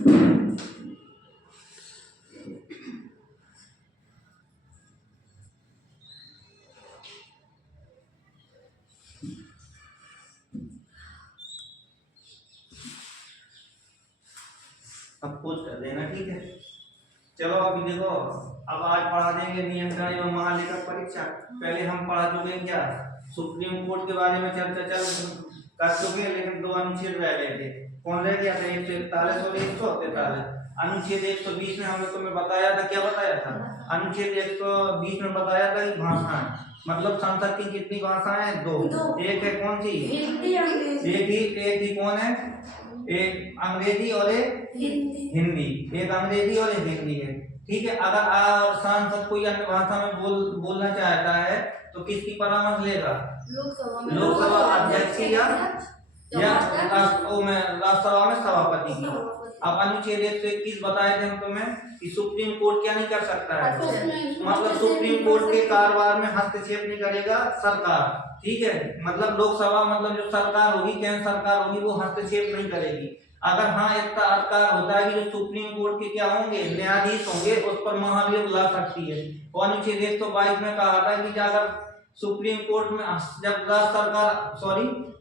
अब पोज कर देना, ठीक है। चलो अभी देखो, अब आज पढ़ा देंगे नियंत्रण एवं महालेखक परीक्षा। पहले हम पढ़ा चुके क्या, सुप्रीम कोर्ट के बारे में चर्चा कर चुके, लेकिन दो अनुच्छेद रह गए थे। कौन रह गया था, 141 और 143। अनुच्छेद 120 में हमने तुम्हें बताया था, क्या बताया था, अनुच्छेद 120 में बताया था कि भाषाएं, मतलब संसद की कितनी भाषाएं हैं, दो। एक है कौन सी, एक ही कौन है, एक अंग्रेजी और एक हिंदी। एक अंग्रेजी और एक हिंदी है, ठीक है। अगर सांसद कोई अन्य भाषा में बोलना चाहता है तो किसकी परामर्श लेगा, लोकसभा अध्यक्ष या राज्यसभा में सभापति की। अब अनुच्छेद 121 बताए थे हम तुम्हें कि सुप्रीम कोर्ट क्या नहीं कर सकता है, मतलब सुप्रीम कोर्ट के कारोबार में हस्तक्षेप नहीं करेगा सरकार, ठीक है। मतलब लोकसभा, मतलब जो सरकार होगी, केंद्र सरकार होगी, वो हस्तक्षेप नहीं करेगी। अगर हाँ इतना अधिकार होता है कि जो सुप्रीम कोर्ट के क्या होंगे, न्यायाधीश होंगे, उस पर महाभियोग ला सकती है। और अनुच्छेद 122 में कहा था कि अगर सुप्रीम कोर्ट में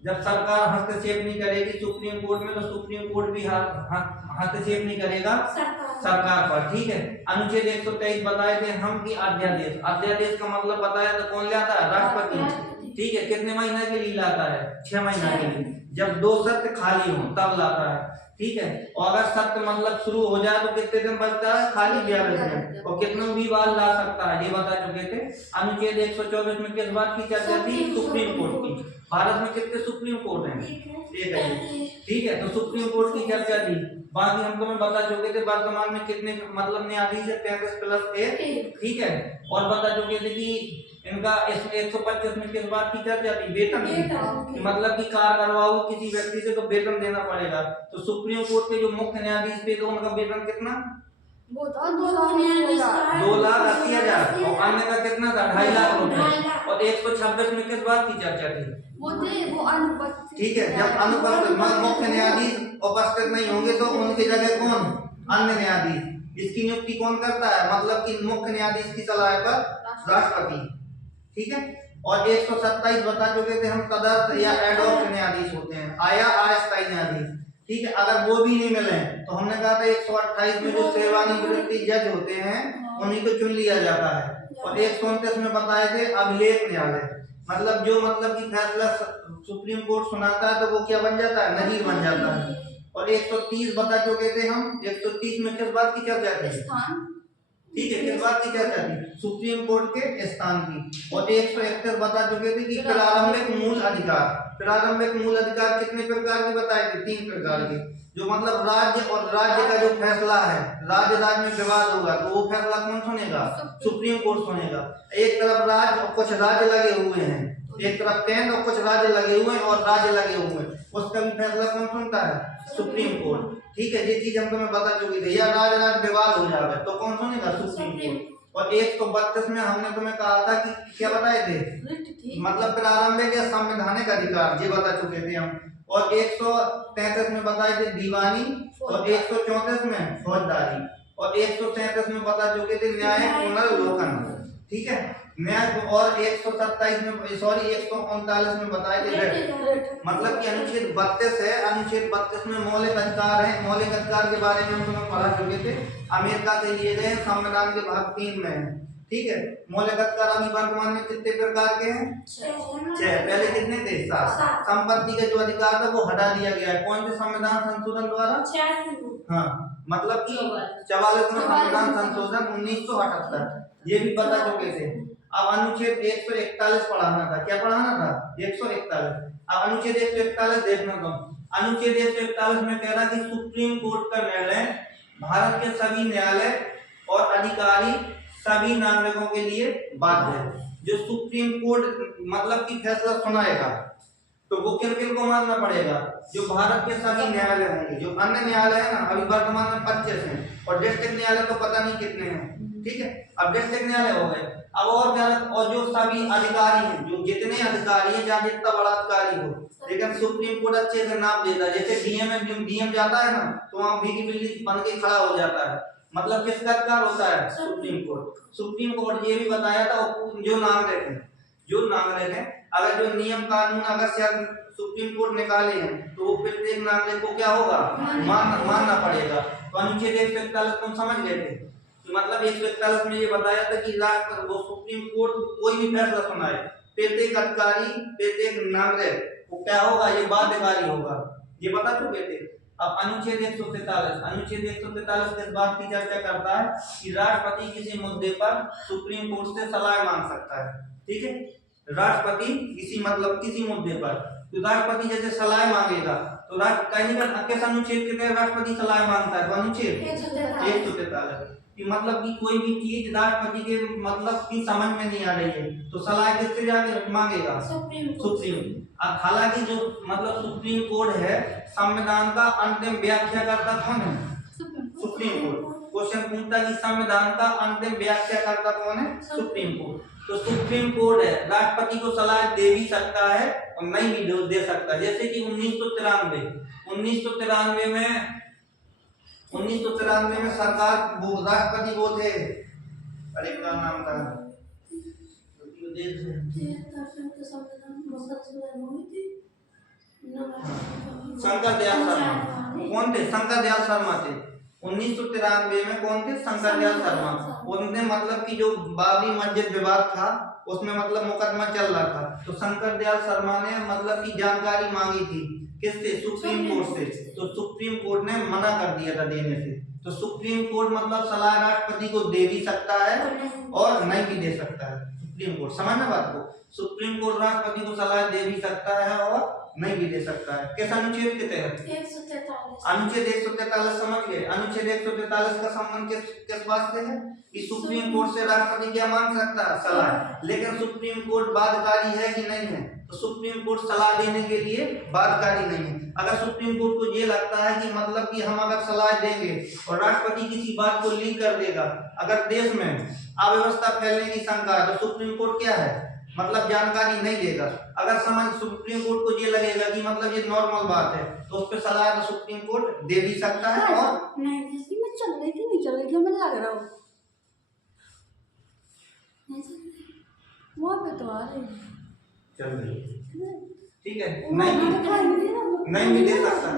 जब सरकार हस्तक्षेप नहीं करेगी सुप्रीम कोर्ट में, तो सुप्रीम कोर्ट भी हस्तक्षेप नहीं करेगा सरकार पर, ठीक है। अनुच्छेद 123 बताए थे हम कि अध्यादेश का मतलब बताया तो कौन लाता है, राष्ट्रपति, ठीक है। कितने महीने के लिए लाता है, 6 महीने के लिए, जब 2 सत्र खाली हो तब लाता है, ठीक है। और अगर सत्र मतलब शुरू हो जाए तो कितने दिन बचता है, खाली 11 दिन, और कितनों भी बार ला सकता है, ये बता चुके थे। अनुच्छेद 124 में किस बात की चर्चा थी, सुप्रीम कोर्ट की। भारत में कितने सुप्रीम कोर्ट हैं, एक है, ठीक है। तो सुप्रीम कोर्ट की चर्चा थी। बाकी हम तुम्हें बता चुके थे वर्तमान में कितने मतलब न्यायाधीश है, 33+1, ठीक है। और बता चुके थे कि इनका 125 में किस बात की चर्चा थी, वेतन की, मतलब कि कार्य करवाओ किसी व्यक्ति से तो वेतन देना पड़ेगा। तो सुप्रीम कोर्ट के जो मुख्य न्यायाधीश थे तो उनका वेतन कितना, 2,80,000, और अन्य का कितना था, 2.5 लाख रुपए। और 126 में किस बात की चर्चा थी, वो अनुपस्थित, ठीक है। जब अनुपस्थित मुख्य न्यायाधीश उपस्थित नहीं होंगे तो उनकी जगह कौन, अन्य न्यायाधीश। इसकी नियुक्ति कौन करता है, मतलब कि मुख्य न्यायाधीश की सलाह पर राष्ट्रपति, ठीक है। और 127 बता चुके थे हम, तदर्थ या एडहॉक न्यायाधीश होते हैं, अस्थायी न्यायाधीश, ठीक है। अगर वो भी नहीं मिले तो हमने कहा था 128 में जो सेवानिवृत्ति जज होते हैं उन्हीं को चुन लिया जाता है। और 129 में बताए थे अभिलेख न्यायालय, मतलब जो मतलब कि फैसला सुप्रीम कोर्ट सुनाता है तो वो क्या बन जाता है, नजीर बन जाता है। और 130 बता चुके थे हम, 130 में किस बात की चर्चा थी, ठीक है, किस बात की चर्चा थी, सुप्रीम कोर्ट के स्थान की। और 131 बता चुके थे कि प्रारंभिक मूल अधिकार कितने प्रकार के बताए थे, 3 प्रकार के। जो मतलब राज्य का जो फैसला है, राज्य में विवाद होगा तो वो फैसला कौन सुनेगा, सुप्रीम कोर्ट सुनेगा। एक तरफ राज्य और कुछ राज्य लगे हुए हैं, एक तरफ केंद्र और कुछ राज्य लगे हुए हैं और राज्य लगे हुए हैं, उसका भी फैसला कौन सुनता है, सुप्रीम कोर्ट, ठीक है। ये चीज हम तुम्हें बता चुके थे। या राज्य विवाद हो जाए तो कौन सुनेगा, सुप्रीम कोर्ट। और 132 में हमने तुम्हें कहा था कि क्या बताए थे, मतलब प्रारंभिक या संवैधानिक अधिकार, ये बता चुके थे हम। और 133 में बताए थे दीवानी, और 134 में फौजदारी, और 137 में बता चुके थे न्याय पुनर्लोकन, ठीक है, न्याय। और 139 में बताए थे रेट, मतलब कि अनुच्छेद 32 है, अनुच्छेद 32 में मौलिक अधिकार है। मौलिक अधिकार के बारे में हम तुम्हें पढ़ा चुके थे, अमेरिका से लिए गए संविधान के भाग 3 में है, ठीक है। मौलिक अधिकार अभी वर्तमान में कितने प्रकार के हैं, 6। पहले कितने थे, 7। संपत्ति का जो अधिकार था वो हटा दिया गया है, कौन से संविधान संशोधन द्वारा, हाँ, मतलब कि 44 में संविधान संशोधन 1978, ये भी बता चुके थे। अब अनुच्छेद 141 पढ़ाना था, क्या पढ़ाना था, 141। अब अनुच्छेद 141 देखना तुम। अनुच्छेद 141 में कह रहा कि सुप्रीम कोर्ट का निर्णय भारत के सभी न्यायालय और अधिकारी सभी नागरिकों के लिए बाध्य है। जो सुप्रीम कोर्ट मतलब कि फैसला सुनाएगा तो वो किन को मानना पड़ेगा, जो भारत के सभी न्यायालय होंगे। जो अन्य न्यायालय है ना, अभी वर्तमान में 25 हैं, और डिस्ट्रिक्ट न्यायालय तो पता नहीं कितने हैं, ठीक है। अब डिस्ट्रिक्ट न्यायालय हो गए, अब और जो सभी अधिकारी हैं, जो जितने अधिकारी हैं, जहाँ जितना बड़ा अधिकारी हो, लेकिन सुप्रीम कोर्ट अच्छे से नाप देता है। जैसे डीएम जाता है ना, तो वहाँ भीगी बिल्ली बन के खड़ा हो जाता है। मतलब किसका अधिकार होता है? Supreme court. सुप्रीम कोर्ट ये भी बताया था जो नागरिक है, अगर जो नियम कानून अगर शायद सुप्रीम कोर्ट निकाले हैं तो वो प्रत्येक नागरिक को क्या होगा? मानना पड़ेगा। तो अनुच्छेद 141 तुम समझ गए थे कि मतलब 141 में ये बताया था कि वो सुप्रीम कोर्ट कोई भी फैसला सुनाए, प्रत्येक अधिकारी प्रत्येक नागरिक को क्या होगा? ये बाध्यकारी होगा। ये बता चुके थे। अब अनुच्छेद 143 किस बात की चर्चा करता है कि राष्ट्रपति किसी मुद्दे पर सुप्रीम कोर्ट से सलाह मांग सकता है। ठीक है, राष्ट्रपति किसी मुद्दे पर, तो राष्ट्रपति जैसे सलाह मांगेगा तो किस अनुच्छेद के तहत राष्ट्रपति सलाह मांगता है? तो अनुच्छेद 143 कि मतलब कि कोई भी चीज राष्ट्रपति के मतलब की समझ में नहीं आ रही है तो सलाह किससे जाके मांगेगा? सुप्रीम। हालांकि जो मतलब सुप्रीम कोर्ट है, संविधान का अंतिम व्याख्याकर्ता कौन है? Supreme court. क्वेश्चन पूछता कि संविधान का अंतिम व्याख्याकर्ता कौन है? Supreme court. तो सुप्रीम कोर्ट है, राष्ट्रपति को सलाह दे भी सकता है और नहीं भी दे सकता। जैसे कि 1993 में सरकार राष्ट्रपति वो थे, अरे क्या नाम था, शंकर दयाल शर्मा। कौन थे? शंकर दयाल शर्मा थे। 1993 में कौन थे? शंकर दयाल शर्मा। उनने मतलब कि जो बाबरी मस्जिद विवाद था उसमें मतलब मुकदमा चल रहा था, तो शंकर दयाल शर्मा ने मतलब की जानकारी मांगी थी किससे? सुप्रीम कोर्ट से। तो सुप्रीम कोर्ट ने मना कर दिया था देने से। तो सुप्रीम कोर्ट मतलब सलाह राष्ट्रपति को दे भी सकता है और नहीं भी दे सकता है। सुप्रीम कोर्ट, समझना बात को, सुप्रीम कोर्ट राष्ट्रपति को सलाह दे भी सकता है और नहीं भी दे सकता है। किस अनुच्छेद के तहत? 143। अनुच्छेद 143 समझ गए। अनुच्छेद 143 का संबंध किस बात से है कि सुप्रीम कोर्ट से राष्ट्रपति क्या मांग सकता है? सलाह। लेकिन सुप्रीम कोर्ट बाध्यकारी है कि नहीं है? तो सुप्रीम कोर्ट सलाह देने के लिए बाध्यकारी नहीं है। अगर सुप्रीम कोर्ट को ये लगता है कि मतलब कि हम अगर सलाह देंगे और राष्ट्रपति किसी बात को लीक कर देगा, अगर देश में अव्यवस्था फैलने की शंका है, तो सुप्रीम कोर्ट क्या है? मतलब जानकारी नहीं देगा। अगर सुप्रीम कोर्ट को ये लगेगा कि मतलब ये नॉर्मल बात है तो उस पर सलाह सुप्रीम कोर्ट दे भी सकता है और नहीं चल रही थी मैं लग रहा हूँ वहाँ पे तो आ रही चल रही। ठीक है, नहीं भी दे सकता है।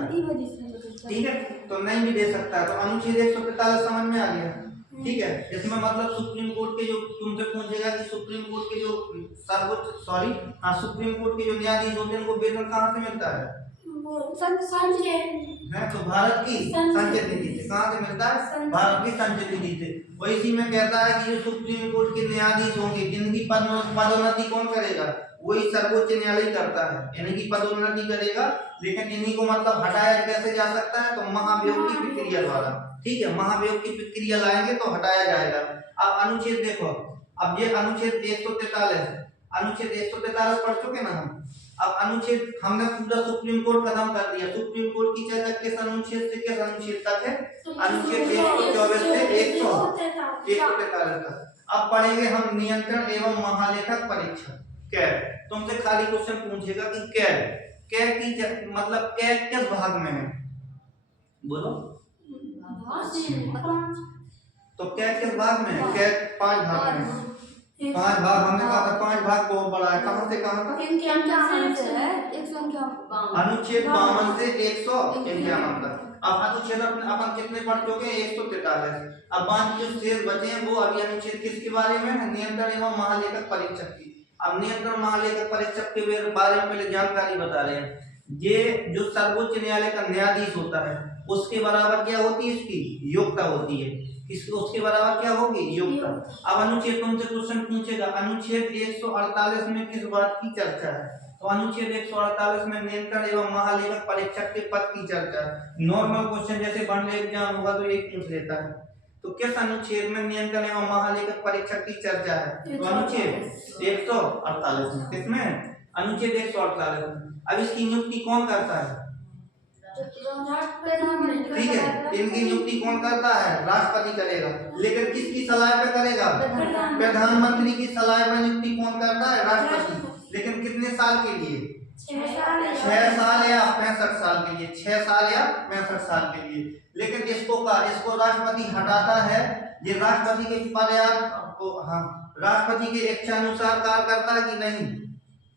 ठीक है, तो नहीं भी दे सकता है। तो अनुच्छेद 143 समझ में आ गया। ठीक है, इसमें मतलब सुप्रीम कोर्ट के जो तुमसे पूछेगा कि सुप्रीम कोर्ट के जो सुप्रीम कोर्ट के जो न्यायाधीश होते हैं उनको वेतन कहाँ से मिलता है? तो भारत की संचित निधि से। कहाँ से मिलता है? भारत की संचित निधि से। और इसी में कहता है कि जो सुप्रीम कोर्ट के न्यायाधीश होंगे जिनकी पदोन्नति कौन करेगा? वही सर्वोच्च न्यायालय करता है। इनकी पदोन्नति करेगा, लेकिन इन्हीं को मतलब हटाया कैसे जा सकता है? तो महाभियोग की प्रक्रिया द्वारा। ठीक है, महाभियोग की प्रक्रिया लाएंगे तो हटाया जाएगा। अब अनुच्छेद देखो, अब ये अनुच्छेद 143 पढ़ चुके ना हम। अब अनुच्छेद हमने पूरा सुप्रीम कोर्ट खत्म कर दिया। सुप्रीम कोर्ट की चर्चा किस अनुच्छेद से किस अनुच्छेद तक है? अनुच्छेद 124 से 143 तक। अब पढ़ेंगे हम नियंत्रण एवं महालेखक परीक्षण कैग। तुमसे खाली क्वेश्चन पूछेगा कि कैग की मतलब कैग किस भाग में है? बोलो। तो कैग किस भाग में है? कैग 5 भाग में है। 5 भाग हमने कहा था, 5 भाग बहुत बड़ा है। कहां से कहां तक? अनुच्छेद 52 से 151 तक। अब अनुच्छेद अपन कितने पढ़ चुके हैं? 143। अब बाकी जो शेष बचे हैं वो अभी अनुच्छेद किसके बारे में है? नियंत्रण एवं महालेखक परीक्षक की। अब नियंत्रण महालेखक परीक्षक के बारे में पहले जानकारी बता रहे हैं। ये जो सर्वोच्च न्यायालय का न्यायाधीश होता है उसके बराबर क्या होती है? इसकी योग्यता होती है। उसके बराबर क्या होगी? योग्यता। अब अनुच्छेद तुमसे क्वेश्चन पूछेगा अनुच्छेद 148 में किस बात की चर्चा है? तो अनुच्छेद 148 में नियंत्रण एवं महालेखक परीक्षक के पद की चर्चा है। नॉर्मल क्वेश्चन जैसे वन डे एग्जाम होगा तो एक पूछ लेता है। तो किस अनुच्छेद में नियंत्रण एवं महालेखक परीक्षक की चर्चा है? तो अनुच्छेद 148 में। किसमें? अनुच्छेद 148 में। अब इसकी नियुक्ति कौन करता है? ठीक है, इनकी नियुक्ति कौन करता है? राष्ट्रपति करेगा। लेकिन किसकी सलाह पे करेगा? प्रधानमंत्री की सलाह पर नियुक्ति कौन करता है? राष्ट्रपति। लेकिन कितने साल के लिए? 6 साल या 65 साल के लिए, 6 साल या 65 साल के लिए। लेकिन इसको राष्ट्रपति हटाता है। ये राष्ट्रपति के राष्ट्रपति के इच्छानुसार कार्य करता है कि नहीं?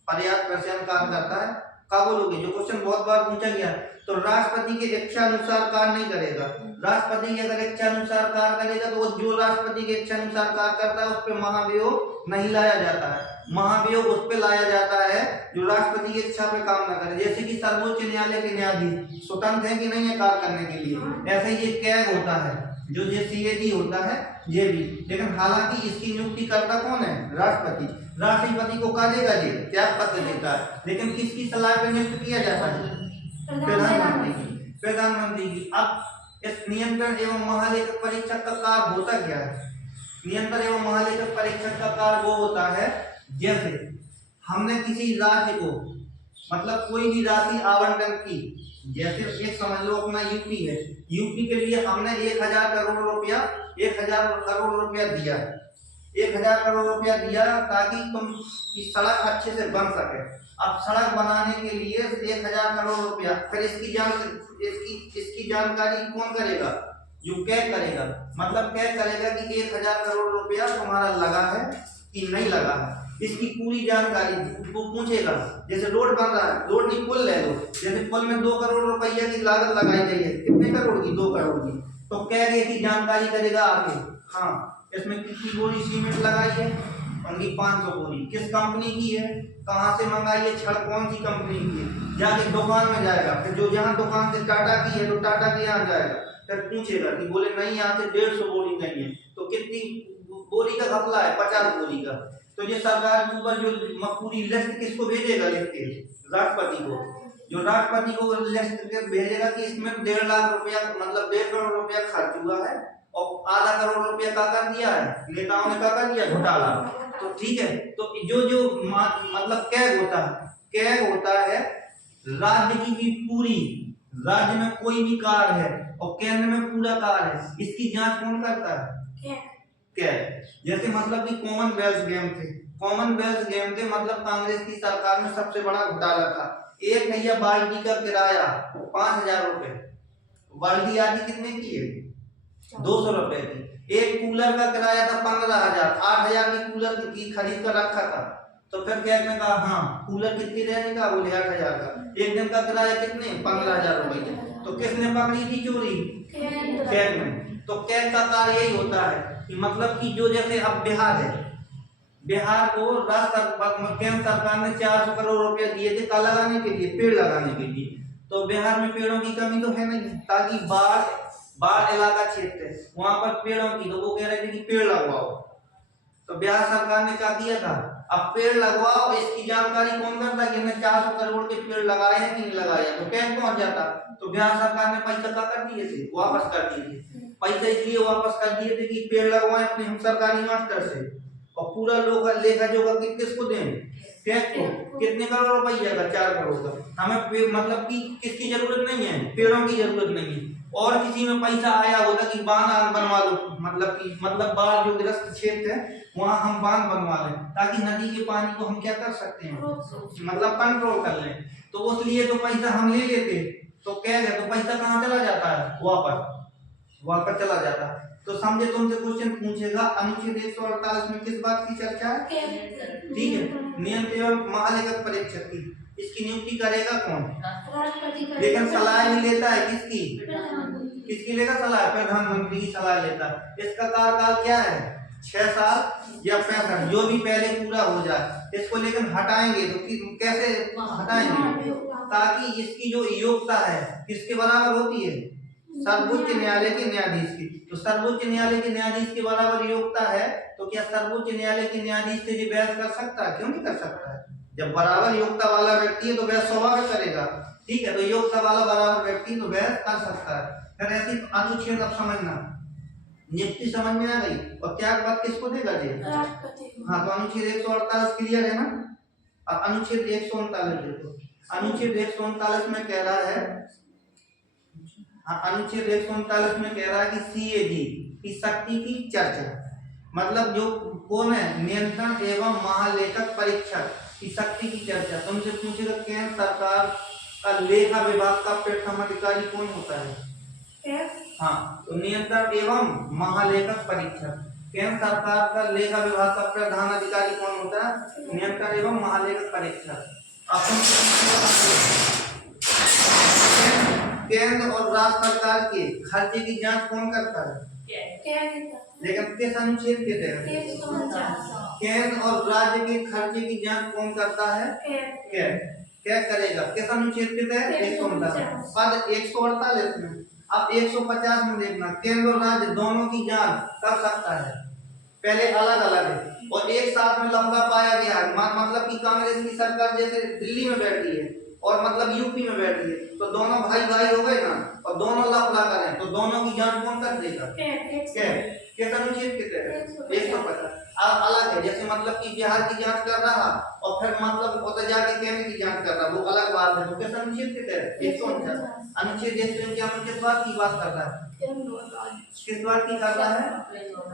पर्याप्त पर्सन कार्य करता है। क्या बोलोगे? जो क्वेश्चन बहुत बार पूछा गया, तो राष्ट्रपति के इच्छानुसार कार्य नहीं करेगा। राष्ट्रपति अगर इच्छानुसार कार्य करेगा तो वो जो राष्ट्रपति के इच्छानुसार कार्य करता है उस पर महाभियोग नहीं लाया जाता है। महाभियोग उस पर लाया जाता है जो राष्ट्रपति की इच्छा पे काम न करे। जैसे कि सर्वोच्च न्यायालय के न्यायाधीश स्वतंत्र है कि नहीं है कार्य करने के लिए, ऐसे ही ये कैग होता है, जो ये सीएजी होता है ये भी। लेकिन हालांकि इसकी नियुक्ति करता कौन है? राष्ट्रपति। राष्ट्रपति को क्या देगा? ये त्याग पत्र देता है। लेकिन किसकी सलाह पर नियुक्त किया जाता है? प्रधानमंत्री की। अब इस नियंत्रण एवं महालेखक परीक्षक का कार्य होता क्या है? नियंत्रण एवं महालेखक परीक्षक का कार्य वो होता है, जैसे हमने किसी राज्य को मतलब कोई भी राशि आवंटन की, जैसे एक समझ लो अपना यूपी है, यूपी के लिए हमने 1000 करोड़ रुपया 1000 करोड़ रुपया दिया, 1000 करोड़ रुपया दिया ताकि तुम की सड़क अच्छे से बन सके। अब सड़क बनाने के लिए 1000 करोड़ रुपया, फिर इसकी जानकारी कौन करेगा? जो कैग करेगा। मतलब कैग करेगा कि 1000 करोड़ रुपया तुम्हारा लगा है कि नहीं लगा है, इसकी पूरी जानकारी वो पूछेगा। जैसे रोड बन रहा है, रोड नहीं पुल ले लो, जैसे पुल में 2 करोड़ रुपया की लागत लगाई गई है, कितने करोड़ की? 2 करोड़ की। तो कैग की जानकारी करेगा आगे, हाँ इसमें कितनी बोरी सीमेंट लगाई है? उनकी 500 बोरी। किस कंपनी की है? कहाँ से मंगाई है? छड़ कौन सी कंपनी की है? जाके दुकान में जाएगा, फिर जो यहाँ दुकान से टाटा की है तो टाटा के यहाँ जाएगा, फिर पूछेगा कि बोले नहीं यहाँ से 150 बोरी नहीं है, तो कितनी बोरी का घपला है? 50 बोरी का। तो ये सरकार के ऊपर जो पूरी लिस्ट किसको भेजेगा? लिख के राष्ट्रपति को। जो राष्ट्रपति को लिस्ट भेजेगा कि इसमें 1.5 लाख रुपया मतलब 1.5 करोड़ रुपया खर्च हुआ है और आधा करोड़ रुपया का कर दिया है नेताओं ने, क्या कर दिया? घोटाला। तो ठीक है, तो जो मतलब कैग होता है राज्य की भी पूरी, राज्य में कोई भी कार्य है और केंद्र में पूरा कार्य है, इसकी जांच कौन करता है? कैग। जैसे मतलब कि कॉमनवेल्थ गेम थे मतलब कांग्रेस की सरकार में सबसे बड़ा घोटाला था। एक नैया बाल्टी का किराया 5000 रुपए, बाल्टी आदि कितने की है? 200 रुपए की। एक कूलर का किराया था 15,000, 8,000 की कूलर की खरीद कर रखा था। तो फिर कैग ने कहा हाँ कूलर कितनी रहने का? बोले 8,000 का। एक दिन का किराया कितने? 15,000 रुपए। तो किसने पकड़ी थी चोरी? कैग ने। तो कैग का कार्य यही होता है कि मतलब कि जो जैसे अब बिहार है, बिहार को केंद्र सरकार ने 400 करोड़ रुपया दिए थे क्या लगाने के लिए? पेड़ लगाने के लिए। तो बिहार में पेड़ों की कमी तो है नहीं, ताकि बाढ़ इलाका क्षेत्र है वहां पर पेड़ों की, तो वो कह रहे थे कि पेड़ लगवाओ। तो बिहार सरकार ने क्या किया था? अब पेड़ लगवाओ, इसकी जानकारी कौन करता है कि हमने 400 करोड़ के पेड़ लगाए हैं कि नहीं लगाए? तो कैग पहुंच जाता। तो बिहार सरकार ने पैसा क्या कर दिए थे? वापस कर दिए थे। पैसा इसलिए वापस कर दिए थे कि पेड़ लगवाए अपने हम सरकारी मास्टर से, और पूरा लोग लेखा जोखा किसको दें? कैग को। कितने करोड़ रुपया का? 4 करोड़ का। हमें मतलब कि किसकी जरूरत नहीं है? पेड़ों की जरूरत नहीं है। और किसी में पैसा आया होता कि बांध बनवा लो, मतलब बाढ़ जो ग्रस्त क्षेत्र है वहां हम बांध बनवा लें ताकि नदी के पानी को हम क्या कर सकते हैं? मतलब कंट्रोल कर लें। तो उसलिए तो पैसा हम ले लेते। तो कैग है तो पैसा कहाँ चला जाता है? वापस चला जाता है। तो समझे, तुमसे क्वेश्चन पूछेगा अनुच्छेद 148 में किस बात की चर्चा है? ठीक है, नियंत्रण एवं महालेखक परीक्षक की। इसकी नियुक्ति करेगा कौन? लेकिन सलाह भी लेता है किसकी लेगा सलाह? प्रधानमंत्री की सलाह लेता है। इसका कार्यकाल क्या है? 6 साल या 65, जो भी पहले पूरा हो जाए। इसको लेकिन हटाएंगे तो कैसे हटाएंगे? ताकि इसकी जो योग्यता है किसके बराबर होती है? सर्वोच्च न्यायालय के न्यायाधीश की। तो सर्वोच्च न्यायालय के न्यायाधीश के बराबर योग्यता है, तो क्या सर्वोच्च न्यायालय के न्यायाधीश से ये बहस कर सकता है? क्यों नहीं कर सकता है? जब बराबर योग्यता वाला व्यक्ति है तो बहस स्वाभाविक करेगा। ठीक है, तो योग्यता वाला बराबर व्यक्ति तो बहस कर सकता है। फिर ऐसी अनुच्छेद अब समझना, नियुक्ति समझ में आ गई। और त्याग पत्र किसको देगा? हाँ, तो अनुच्छेद 148 क्लियर है ना? अब अनुच्छेद 139 देखो। अनुच्छेद 139 में कह रहा है, अनुच्छेद 139 में कह रहा है कि सीएजी की शक्ति की चर्चा, मतलब जो कौन है? नियंत्रण एवं महालेखक परीक्षक की शक्ति की चर्चा। तुमसे पूछेगा केंद्र सरकार का लेखा विभाग का प्रथम अधिकारी कौन होता है? हाँ, तो नियंत्रक एवं महालेखक परीक्षक। केंद्र सरकार का लेखा विभाग का प्रधान अधिकारी कौन होता है? नियंत्रक एवं महालेखक परीक्षक। केंद्र और राज्य सरकार के खर्चे की जांच कौन करता है? लेकिन किस अनुच्छेद के तहत? केंद्र और राज्य के खर्चे की जांच कौन करता है? क्या करेगा? किस अनुच्छेद के तहत? 149। पद 148 में। अब 150 में देखना, केंद्र और राज्य दोनों की जांच कर सकता है। पहले अलग अलग है और एक साथ में लफड़ा पाया गया है, मतलब कि कांग्रेस की सरकार जैसे दिल्ली में बैठी है और मतलब यूपी में बैठी है, तो दोनों भाई भाई हो गए ना, और दोनों लफड़ा करें तो दोनों की जांच कौन कर देगा? किस अनुच्छेद के तहत? 150। अब अलग है, जैसे मतलब कि बिहार की जांच कर रहा और फिर मतलब उधर जाके केंद्र की जांच कर रहा, वो अलग बात है। तो किस अनुच्छेद के तहत? 149 अनुच्छेद। जैसे क्या किस बात की बात कर रहा है? किस बात की कर रहा है?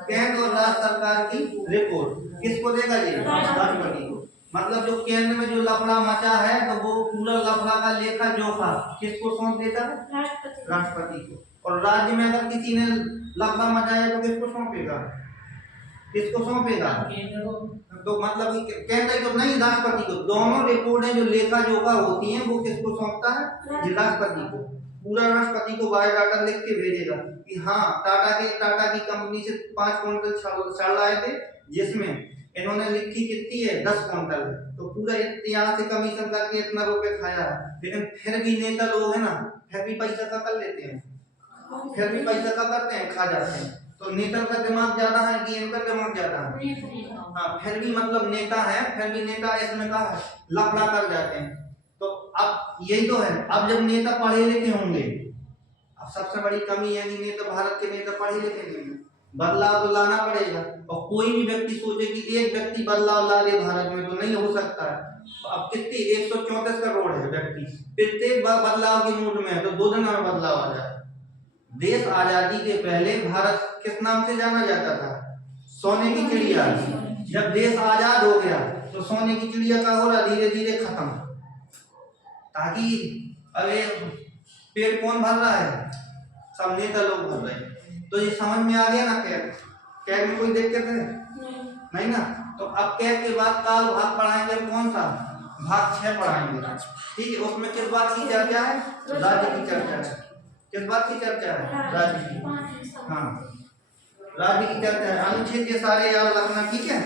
केंद्र और राज्य सरकार की रिपोर्ट किसको देगा? ये राष्ट्रपति को। मतलब जो केंद्र में जो लफड़ा मचा है तो वो पूरा लफड़ा का लेखा जोखा किसको सौंप देता है? राष्ट्रपति को। और राज्य में अगर किसी ने लफड़ा मचाया तो किसको सौंपेगा? किसको सौंपेगा? तो मतलब केंद्र तो नहीं, राष्ट्रपति को। दोनों रिपोर्टें जो लेखा जोखा होती हैं वो किसको सौंपता है? राष्ट्रपति को। पूरा राष्ट्रपति को बायोडाटा लिख के भेजेगा कि हाँ टाटा की कंपनी से 5 क्विंटल छड़ लाए थे, जिसमें इन्होंने लिखी कितनी है? 10 क्विंटल। तो पूरा यहाँ से कमीशन करके इतना रुपए खाया है। लेकिन फिर भी नेता लोग है ना, फिर भी पैसा का कर लेते हैं, फिर भी पैसा का करते हैं, खा जाते हैं। तो नेता का दिमाग ज्यादा है कि इनका दिमाग ज्यादा है? हाँ, फिर भी मतलब नेता है, फिर भी नेता इसमें का है लफड़ा कर जाते हैं। तो अब यही तो है, अब जब नेता पढ़े लिखे होंगे, अब सबसे बड़ी कमी है कि नेता, भारत के नेता पढ़े लिखे नहीं है। बदलाव तो लाना पड़ेगा, और कोई भी व्यक्ति सोचे कि एक व्यक्ति बदलाव ला दे भारत में, तो नहीं हो सकता है। अब कितनी 134 करोड़ है व्यक्ति, प्रत्येक बार बदलाव की मूड में है, तो 2 दिन में बदलाव आ जाए। देश आजादी के पहले भारत किस नाम से जाना जाता था? सोने की चिड़िया। जब देश आजाद हो गया तो सोने की चिड़िया का हो रहा धीरे धीरे खत्म, ताकि अरे पेड़ कौन भर रहा है? सब नेता लोग भर रहे हैं। तो ये समझ में आ गया ना? कैग में कोई दिक्कत है? नहीं ना? तो अब कैग के बाद काल भाग पढ़ाएंगे, कौन सा भाग 6 पढ़ाएंगे, ठीक है। उसमें किस बात की चर्चा है? राज्य की चर्चा है। किस बात की चर्चा है? राज्य की। हाँ, राज्य की चर्चा है। अनुच्छेद ये सारे याद रखना, ठीक है।